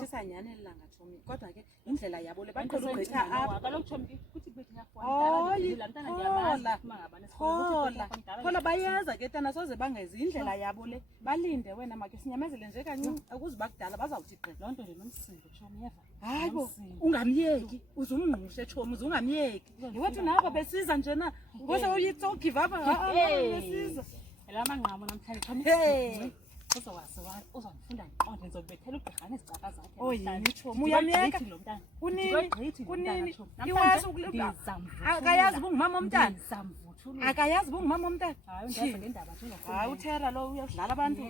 litshisa nyani elilanga Chomi kodwa ke indlela yabo le baqhela ugqitha apha kaloku Chomi ukuthi bethu Hayi, ngiyafona mntana ndiyamazi mangaba Hola, hola bayeza ke tana soze bangezi indlela yabo le balinde wena make sinyamezele nje kancinci ukuze bakudala bazawuthi gqi loo nto ndinomsindo Chomi yeva hayi bo ungamyeki uzumngqushe Chomi uzungamyeki yewethu nabo besiza nje na ngoze uyitso give up besiza la manqabo namhlanje Chomi hey uzawufunda ngiqonde ngizobethela ugqirhane izicaka zakhe oh yini Chomi uyamyeka lo mntana kunini iwazi ukulipha akayazi bungumama omntana akayazi bungumama omntana hayi ndiyazi ngendaba nje hayi uthera lo uyadlala abantu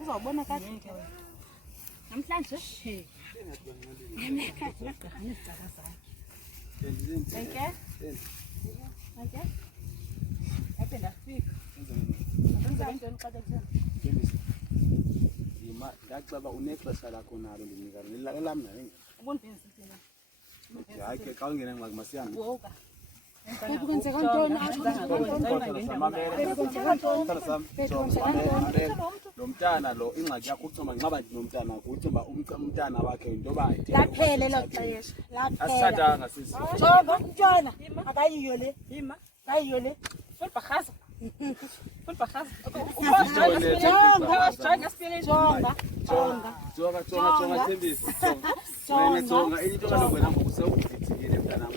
uzawubona kahle namhlanje uyamyeka ugqirhane izicaka zakhe okay aphe ndafika ndenza into enixakekusena Ndaxaba unexesha lakho nalo ndinika elam nayo ubundenzisile hayi ke xa ungena ngxaki masiyane woka kwenzeka ntoni lo mntana lo ingxaki yakho uthomba nxaba nomntana uthomba umntana wakhe into bayithe laphele lo xesha laphela asithathanga sisi jonga umntwana akayiyo le ima akayiyo le fulbhahaza fulbhahaza jonga Thembisi jonga into kaloku wena ngoku sewudidikile mntanam